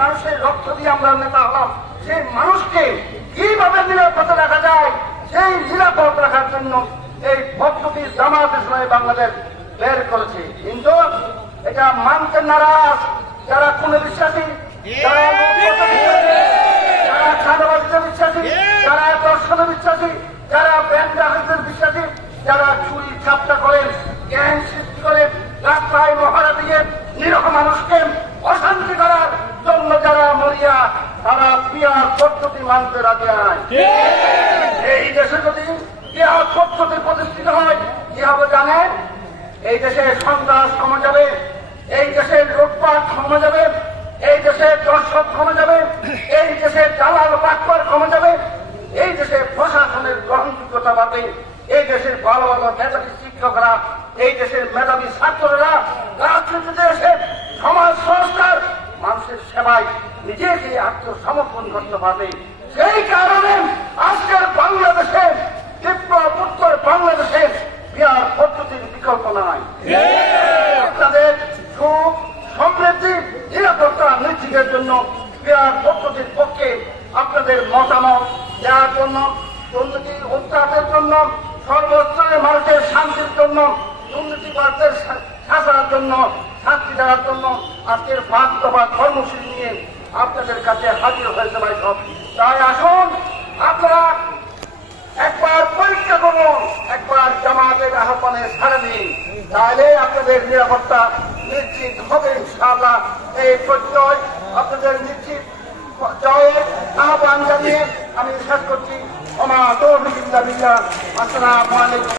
মানুষের রক্ত দিয়ে আমরা নেতা হলাম, সেই মানুষকে কিভাবে নিরাপদ রাখা যায়, সেই নিরাপদ রাখার জন্য এই পদ্ধতি জামায়াত ইসলামী বাংলাদেশ বের করেছে। কিন্তু এটা মানতে নারাজ যারা খুনে বিশ্বাসী, যারা চাঁদাবাজিতে বিশ্বাসী, যারা দর্শনে বিশ্বাসী, যারা ব্যাংক ডাকাতিতে বিশ্বাসী, যারা চুরি চাপটা করেন, গ্যাং সৃষ্টি করে রাস্তায় মহারা দিয়ে নিরহ মানুষকে অশান্তি করার জন্য যারা মরিয়া, তারা পিয়ার পদ্ধতি মানতে রাজি নয়। এই দেশে যদি পিয়ার পদ্ধতি প্রতিষ্ঠিত হয় কি হবে জানেন? এই দেশে সন্ত্রাস কমে যাবে, এই দেশের লুটপাট কমে যাবে, এই দেশের দর্শক কমে যাবে, এই দেশের দালাল বাটপার কমে যাবে, এই দেশে প্রশাসনের গ্রহণযোগ্যতা বাড়বে, এই দেশের ভালো ভালো মেধাবী শিক্ষকরা, এই দেশের মেধাবী ছাত্ররা রাজনীতিতে এসে সমাজ সংস্কার মানুষের সেবায় নিজেকে আত্মসমর্পণ করতে পারবে। সেই কারণে আজকের বাংলাদেশে বিপ্লব উত্তর বাংলাদেশে বিহার পদ্ধতির বিকল্প নাই। আপনাদের সুখ সমৃদ্ধি নিরাপত্তা নিশ্চিতের জন্য বিহার পদ্ধতির পক্ষে আপনাদের মতামত দেওয়ার জন্য, দুর্নীতি উত্থানের জন্য, সর্বস্তরের মানুষের শান্তির জন্য, দুর্নীতিবাদদের শাসনের জন্য, শাস্তি দেওয়ার জন্য আজকের 5 দফা কর্মসূচি নিয়ে আপনাদের কাছে হাজির হয়েছে ভাই সব। তাই আসুন আপনারা একবার পরীক্ষা করুন, একবার জামাতের আহ্বানে সাড়া দিন, তাহলে আপনাদের নিরাপত্তা নিশ্চিত হবে ইনশাআল্লাহ। এই প্রত্যয় আপনাদের নিশ্চিত জয়ের আহ্বান জানিয়ে আমি শেষ করছি। ওমা তৌফিক ইল্লা বিল্লাহ। আসসালামু আলাইকুম।